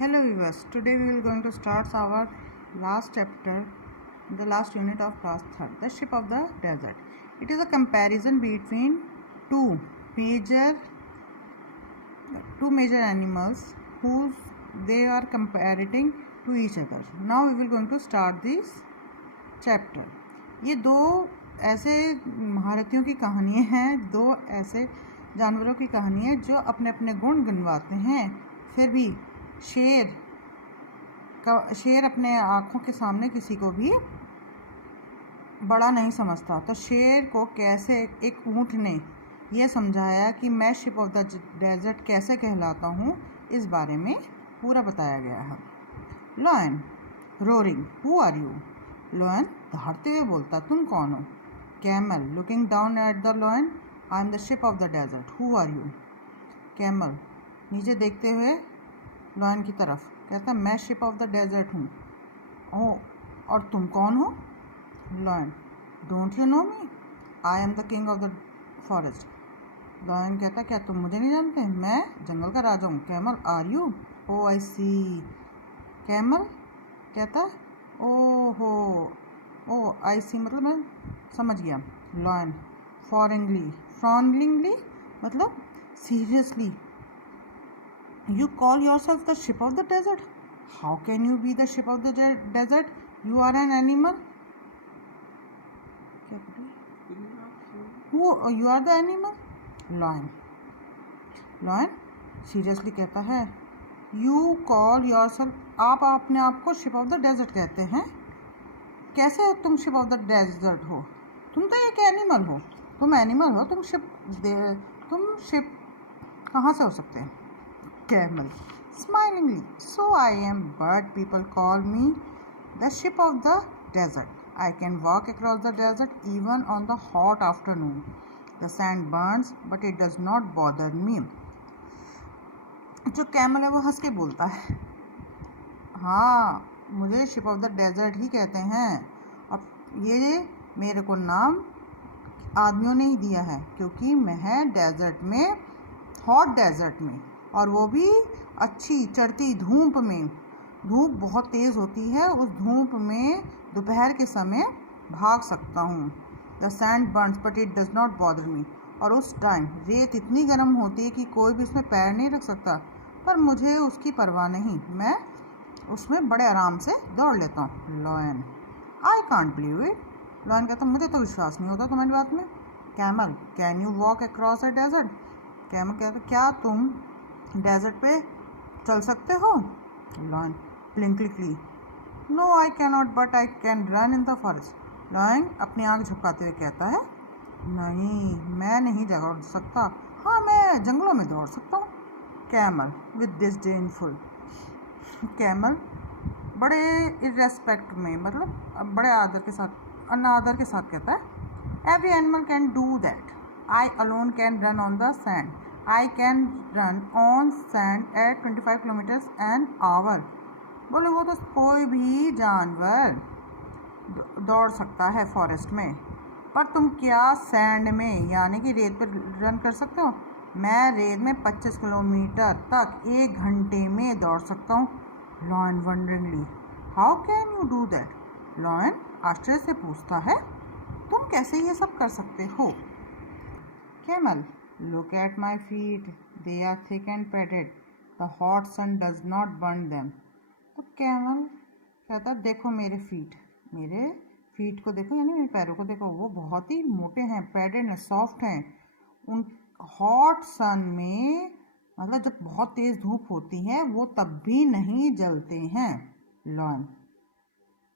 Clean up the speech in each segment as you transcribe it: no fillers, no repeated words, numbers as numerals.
Hello viewers, today we will going to start our last chapter, the last unit of class 3rd, the ship of the desert. It is a comparison between two major animals whose they are comparing to each other. Now we will going to start this chapter. ये दो ऐसे महारथियों की कहानियाँ हैं, दो ऐसे जानवरों की कहानी है जो अपने अपने गुण गिनवाते हैं, फिर भी शेर अपने आँखों के सामने किसी को भी बड़ा नहीं समझता। तो शेर को कैसे एक ऊँट ने यह समझाया कि मैं शिप ऑफ द डेजर्ट कैसे कहलाता हूँ, इस बारे में पूरा बताया गया है। Lion roaring, who are you? Lion दहाड़ते हुए बोलता, तुम कौन हो? Camel looking down at the lion, I am the ship of the desert, who are you? Camel नीचे देखते हुए लॉयन की तरफ कहता, मैं शिप ऑफ द डेजर्ट हूँ। ओह, और तुम कौन हो? Lion don't you know me, I am the king of the forest. Lion कहता, क्या तुम मुझे नहीं जानते? मैं जंगल का राजा हूँ। Camel are you? Oh I see. Camel कहता, ओहो, ओ आई सी मतलब मैं समझ गया। लॉयन फ्रॉनलिंगली मतलब seriously, you call yourself the ship of the desert? How can you be the ship of the desert? You are an animal. Who you are the animal? Lion seriously कहता है, you call yourself, आप अपने आप को ship of the desert कहते हैं? कैसे तुम शिप ऑफ द डेजर्ट हो? तुम तो एक एनिमल हो। तुम एनिमल हो, तुम शिप कहाँ से हो सकते हैं? Camel smilingly, so I am, but people call me the ship of the desert. I can walk across the desert even on the hot afternoon. The sand burns, but it does not bother me. जो camel है वो हंस के बोलता है, हाँ, मुझे ship of the desert ही कहते हैं। अब ये मेरे को नाम आदमियों ने ही दिया है, क्योंकि मैं डेजर्ट में, हॉट डेजर्ट में, और वो भी अच्छी चढ़ती धूप में, धूप बहुत तेज़ होती है, उस धूप में दोपहर के समय भाग सकता हूँ। The sand Burns but it does not bother me, और उस टाइम रेत इतनी गर्म होती है कि कोई भी उसमें पैर नहीं रख सकता, पर मुझे उसकी परवाह नहीं, मैं उसमें बड़े आराम से दौड़ लेता हूँ। Lion I can't believe it. Lion कहता, मुझे तो विश्वास नहीं होता तुम्हारी बात में। Camel can you walk across a desert? Camel कहता, क्या तुम डेजर्ट पे चल सकते हो? Lion blinkingly, no I can not, but I can run in the forest. Lion अपनी आँख झपकाते हुए कहता है, नहीं, मैं नहीं दौड़ सकता। हाँ, मैं जंगलों में दौड़ सकता हूँ। कैमल विद डिसडेनफुल, कैमल बड़े इरेस्पेक्ट में, मतलब बड़े आदर के साथ, अनादर के साथ कहता है, every animal can do that, I alone can run on the sand, I can run on sand at 25 kilometers an hour. बोले वो तो कोई भी जानवर दौड़ सकता है फॉरेस्ट में, पर तुम क्या सैंड में यानी कि रेत पर रन कर सकते हो? मैं रेत में 25 किलोमीटर तक 1 घंटे में दौड़ सकता हूँ। Lion wonderingly, how can you do that? Lion आश्चर्य से पूछता है, तुम कैसे ये सब कर सकते हो? Camel Look at my feet, they are thick and padded. The hot sun does not burn them. तो कैमल कहता, देखो मेरे फीट को देखो, यानी मेरे पैरों को देखो, वो बहुत ही मोटे हैं, पैडेड हैं, सॉफ्ट हैं। उन हॉट सन में, मतलब जब बहुत तेज़ धूप होती है, वो तब भी नहीं जलते हैं। लॉयन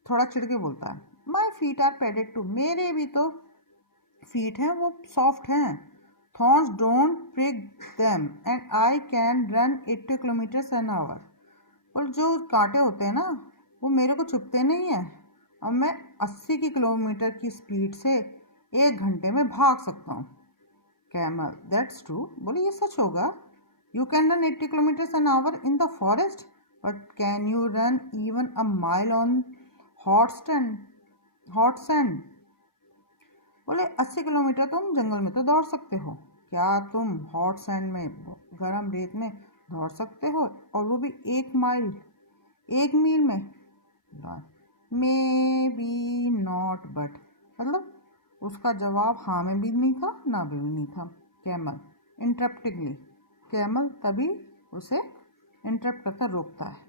थोड़ा चिढ़ के बोलता है, my feet are padded too, मेरे भी तो फीट हैं, वो सॉफ्ट हैं। Thorns don't prick them and I can run 80 kilometers an hour. और जो कांटे होते हैं ना, वो मेरे को चुभते नहीं हैं, और मैं 80 किलोमीटर की स्पीड से 1 घंटे में भाग सकता हूँ। कैमल दैट्स ट्रू, बोले ये सच होगा। You can run 80 kilometres an hour in the forest, but can you run even a mile on hot sand? बोले 80 किलोमीटर तुम जंगल में तो दौड़ सकते हो, क्या तुम हॉट सैंड में, गर्म रेत में दौड़ सकते हो, और वो भी 1 माइल, 1 मील में? मे बी नॉट बट, मतलब उसका जवाब हाँ में भी नहीं था ना भी नहीं था। कैमल इंटरप्टिंगली, कैमल तभी उसे इंटरप्ट करता, रोकता है।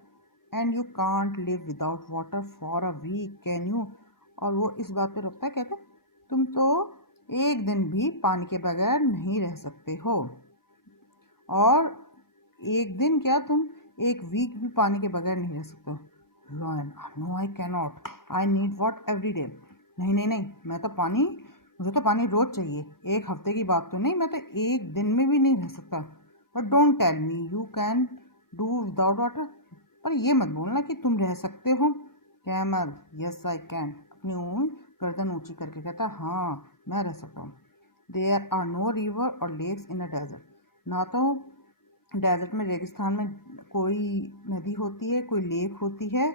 And you can't live without water for a week, can you? और वो इस बात पे रोकता है, कहते तुम तो एक दिन भी पानी के बगैर नहीं रह सकते हो, और एक दिन क्या, तुम एक वीक भी पानी के बगैर नहीं रह सकते हो। Lion, no I can not, I need water every day. नहीं नहीं नहीं, मैं तो पानी, मुझे तो पानी रोज चाहिए, एक हफ्ते की बात तो नहीं, मैं तो एक दिन में भी नहीं रह सकता। But don't tell me you can do without water, पर ये मत बोलना कि तुम रह सकते हो। कैमल, यस आई कैन, अपनी गर्दन ऊंची करके कहता, हाँ मैं रह सकता हूँ। देयर आर नो रिवर और लेक्स इन अ डेजर्ट, ना तो डेजर्ट में, रेगिस्तान में कोई नदी होती है, कोई लेक होती है।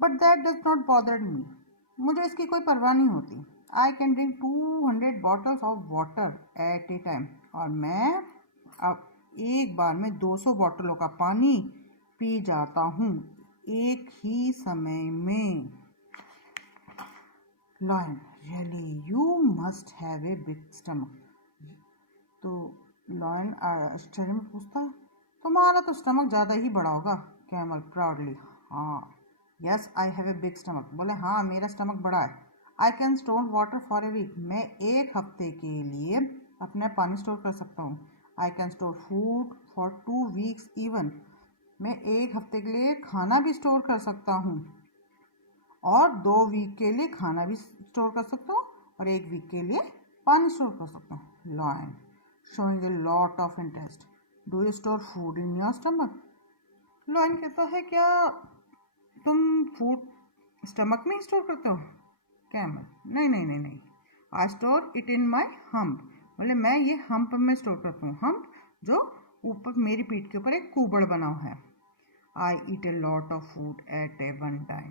But that does not bother me, मुझे इसकी कोई परवाह नहीं होती। I can drink 200 bottles of water at A time, और मैं अब एक बार में 200 बॉटलों का पानी पी जाता हूँ एक ही समय में। Lion, really you must have a big stomach. तो लॉयन आश्चर्य में पूछता है, तुम्हारा तो स्टमक ज़्यादा ही बड़ा होगा। कैमल प्राउडली, हाँ yes I have a big stomach, बोले हाँ मेरा स्टमक बड़ा है। I can store water for a week, मैं एक हफ्ते के लिए अपना पानी स्टोर कर सकता हूँ। आई can store food for 2 weeks even, मैं एक हफ्ते के लिए खाना भी स्टोर कर सकता हूँ, और 2 वीक के लिए खाना भी स्टोर कर सकता हूँ, और 1 वीक के लिए पानी स्टोर कर सकता हूँ। Lion, showing A lot of interest, do you store food in your stomach? Lion कहता है, क्या तुम फूड स्टमक में स्टोर करते हो? कैमल, नहीं नहीं नहीं नहीं, I store it in my hump, बोले मैं ये हम्प में स्टोर करता हूँ, हम्प जो ऊपर मेरी पीठ के ऊपर एक कुबड़ बना हुआ है। I eat a lot of food at a one time,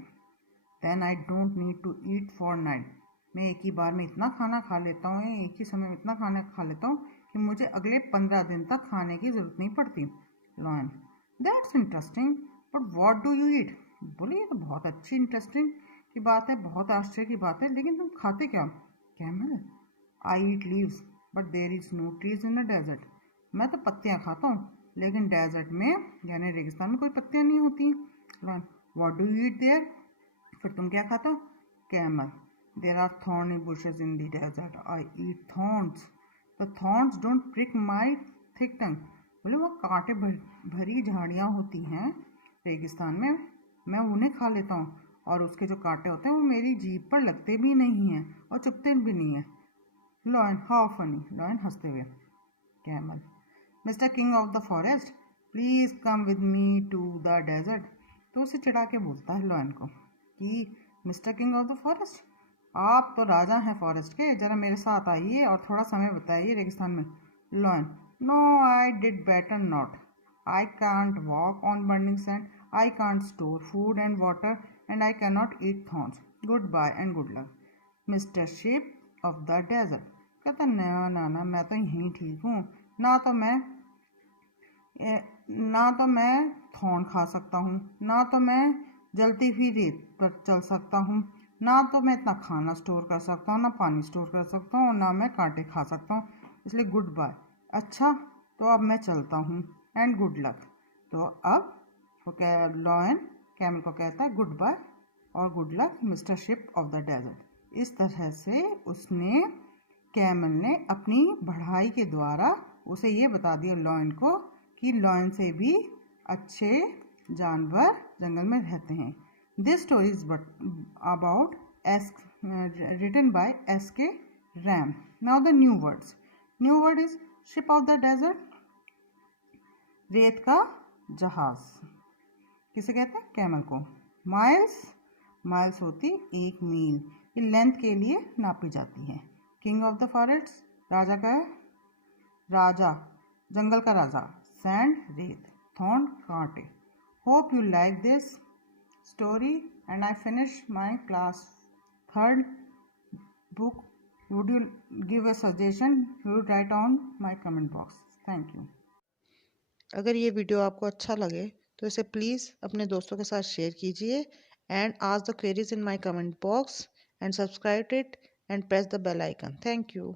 then I don't need to eat for night, मैं एक ही बार में इतना खाना खा लेता हूँ, एक ही समय में इतना खाना खा लेता हूँ कि मुझे अगले 15 दिन तक खाने की ज़रूरत नहीं पड़ती। Lion, that's interesting, but what do you ईट? बोले ये तो बहुत अच्छी इंटरेस्टिंग की बात है, बहुत आश्चर्य की बात है, लेकिन तुम खाते क्या? Camel, I eat leaves but there is no trees in the desert, मैं तो पत्तियाँ खाता हूँ, लेकिन डेजर्ट में यानी रेगिस्तान में कोई पत्तियाँ नहीं होती। Lion, what do you eat there, फिर तुम क्या खाता हो? Camel, there are thorny bushes in the desert, I eat thorns, the thorns don't prick my thick tongue, बोले वो कांटे भरी झाड़ियाँ होती हैं रेगिस्तान में, मैं उन्हें खा लेता हूँ, और उसके जो कांटे होते हैं वो मेरी जीभ पर लगते भी नहीं हैं और चुभते भी नहीं हैं। लॉयन, हाउ फनी, लॉयन हंसते हुए। Camel, mister king of the forest, please come with me to the desert, तो उसे चिढ़ा के बोलता है लॉयन को कि mister king of the forest, आप तो राजा हैं फॉरेस्ट के, ज़रा मेरे साथ आइए और थोड़ा समय बताइए रेगिस्तान में। Lion, no I did better not, I can't walk on burning sand, I can't store food and water, and I can not eat thorns, goodbye and good luck mister ship of the desert. कहता, ना ना ना, मैं तो यहीं ठीक हूँ, ना तो मैं थॉर्न खा सकता हूँ, ना तो मैं जलती हुई रेत पर चल सकता हूँ, ना तो मैं इतना खाना स्टोर कर सकता हूँ, ना पानी स्टोर कर सकता हूँ, ना मैं कांटे खा सकता हूँ, इसलिए गुड बाय। अच्छा तो अब मैं चलता हूँ, एंड गुड लक। तो अब वो लॉयन कैमल को कहता है गुड बाय और good luck mister ship of the desert. इस तरह से उसने, कैमल ने अपनी बढ़ाई के द्वारा उसे ये बता दिया लॉयन को कि लॉयन से भी अच्छे जानवर जंगल में रहते हैं। This story is about as written by S.K. Ram. Now the new words. New word is ship of the desert, रेत का जहाज। किसे कहते हैं? कैमल को। माइल्स, माइल्स होती 1 मील, ये लेंथ के लिए नापी जाती है। किंग ऑफ द फॉरेस्ट, राजा का है, राजा जंगल का राजा। सैंड, रेत। थॉर्न, कांटे। Hope you like this story and I finished my class 3rd book. Would you give a suggestion? You write on my comment box. Thank you. अगर ये video आपको अच्छा लगे तो इसे प्लीज़ अपने दोस्तों के साथ शेयर कीजिए and ask the queries in my comment box and subscribe it and press the bell icon. Thank you.